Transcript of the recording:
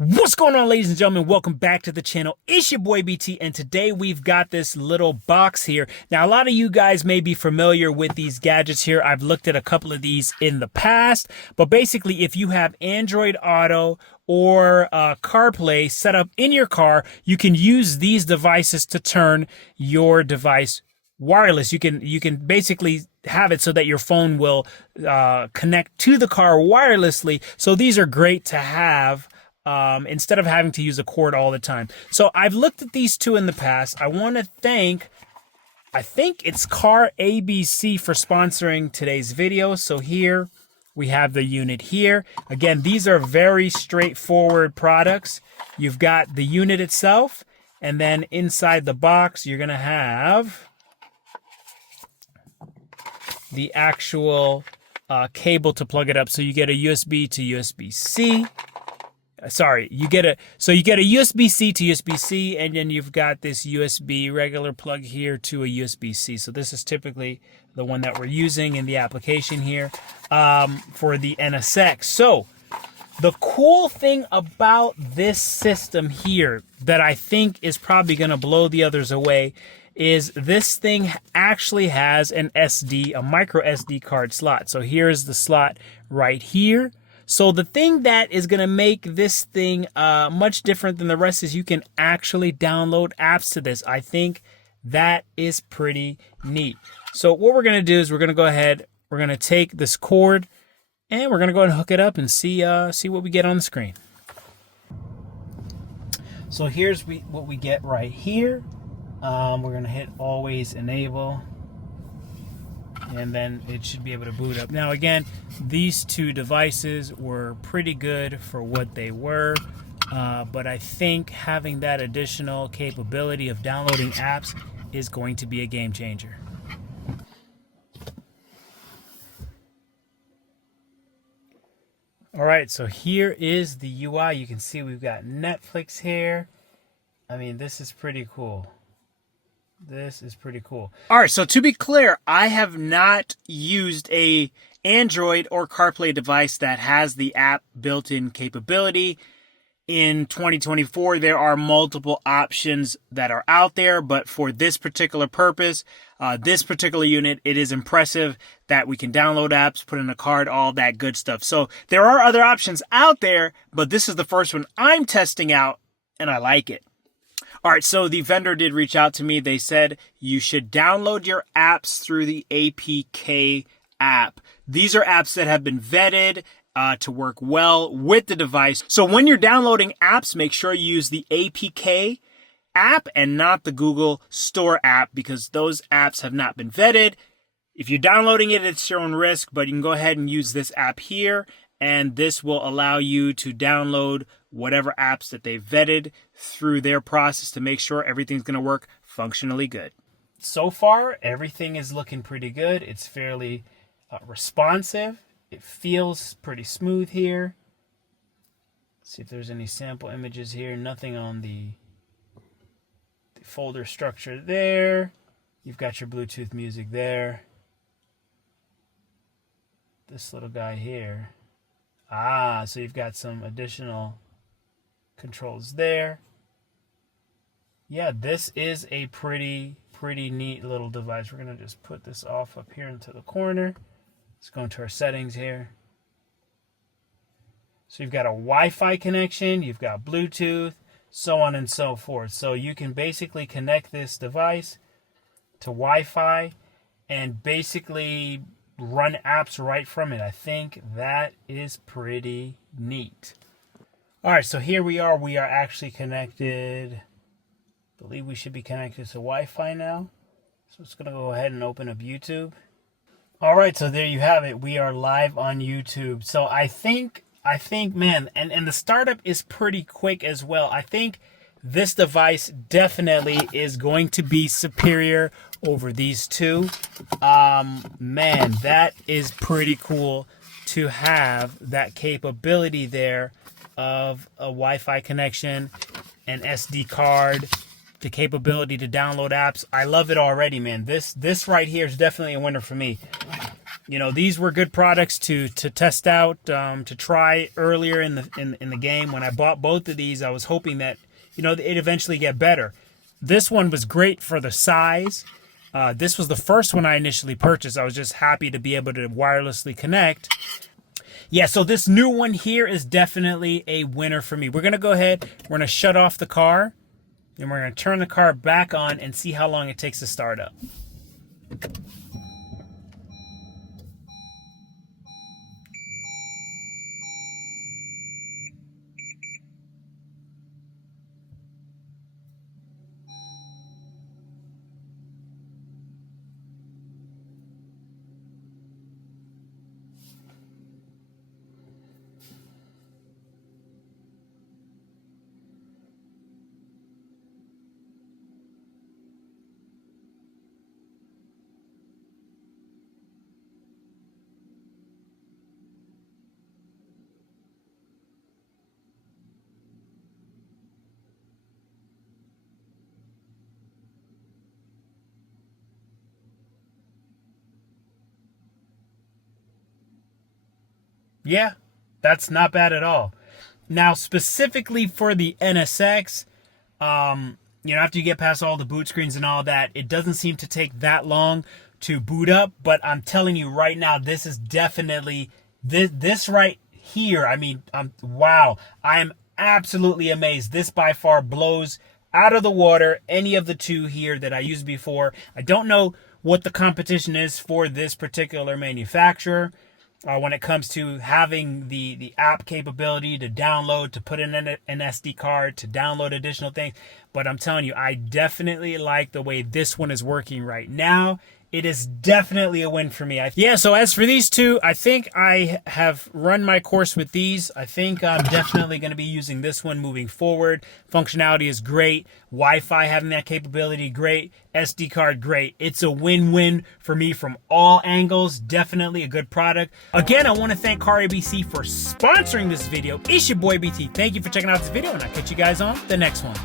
What's going on, ladies and gentlemen? Welcome back to the channel. It's your boy BT, and today we've got this little box here. Now, a lot of you guys may be familiar with these gadgets here. I've looked at a couple of these in the past, but basically, if you have Android Auto or CarPlay set up in your car, you can use these devices to turn your device wireless. You can basically have it so that your phone will connect to the car wirelessly. So these are great to have. Instead of having to use a cord all the time. So I've looked at these two in the past. I want to thank, I think it's CARABC for sponsoring today's video. So here we have the unit here. Again, these are very straightforward products. You've got the unit itself, and then inside the box, you're going to have the actual cable to plug it up. So you get a USB to USB-C. Sorry, you get a USB-C to USB-C, and then you've got this USB regular plug here to a USB-C. So this is typically the one that we're using in the application here for the A-SPEC. So the cool thing about this system here that I think is probably going to blow the others away is this thing actually has an a micro SD card slot. So here's the slot right here. So the thing that is going to make this thing much different than the rest is you can actually download apps to this. I think that is pretty neat. So what we're going to do is we're going to go ahead, we're going to take this cord, and we're going to go ahead and hook it up and see what we get on the screen. So here's what we get right here. We're going to hit always enable. And then it should be able to boot up. Now again, these two devices were pretty good for what they were, but I think having that additional capability of downloading apps is going to be a game changer. All right, so here is the UI. You can see we've got Netflix here. I mean, this is pretty cool. This is pretty cool. All right, so to be clear, I have not used a Android or CarPlay device that has the app built-in capability. In 2024, there are multiple options that are out there, but for this particular purpose, this particular unit, it is impressive that we can download apps, put in a card, all that good stuff. So there are other options out there, but this is the first one I'm testing out, and I like it. All right, so the vendor did reach out to me. They said you should download your apps through the APK app. These are apps that have been vetted to work well with the device. So when you're downloading apps, make sure you use the APK app and not the Google Store app because those apps have not been vetted. If you're downloading it, it's your own risk, but you can go ahead and use this app here, and this will allow you to download whatever apps that they've vetted through their process to make sure everything's going to work functionally good. So far, everything is looking pretty good. It's fairly responsive. It feels pretty smooth here. Let's see if there's any sample images here. Nothing on the folder structure there. You've got your Bluetooth music there. This little guy here. So you've got some additional controls there. Yeah, this is a pretty neat little device. We're going to just put this off up here into the corner. Let's go into our settings here. So you've got a Wi-Fi connection, you've got Bluetooth, so on and so forth. So you can basically connect this device to Wi-Fi and basically run apps right from it. I think that is pretty neat. All right, so here we are. We are actually connected. I believe we should be connected to Wi-Fi now. So it's going to go ahead and open up YouTube. All right, so there you have it. We are live on YouTube. So I think, man, and the startup is pretty quick as well. I think this device definitely is going to be superior over these two. Man, that is pretty cool to have that capability there of a Wi-Fi connection, an SD card, the capability to download apps. I love it already, man. This right here is definitely a winner for me. you know, these were good products to test out, to try earlier in the game. When I bought both of these, I was hoping that, you know, it eventually get better. This one was great for the size. This was the first one I initially purchased. I was just happy to be able to wirelessly connect. Yeah, so this new one here is definitely a winner for me. We're going to go ahead, we're going to shut off the car, and we're going to turn the car back on and see how long it takes to start up. Yeah, that's not bad at all. Now, specifically for the NSX, you know, after you get past all the boot screens and all that, it doesn't seem to take that long to boot up. But I'm telling you right now, this is definitely, this right here, I mean, wow, I am absolutely amazed. This by far blows out of the water any of the two here that I used before. I don't know what the competition is for this particular manufacturer. When it comes to having the app capability to download, to put in an SD card, to download additional things. But I'm telling you, I definitely like the way this one is working right now. It is definitely a win for me. Yeah, so as for these two, I think I have run my course with these. I think I'm definitely going to be using this one moving forward. Functionality is great. Wi-Fi having that capability, great. SD card, great. It's a win-win for me from all angles. Definitely a good product. Again, I want to thank CARABC for sponsoring this video. It's your boy BT. Thank you for checking out this video, and I'll catch you guys on the next one.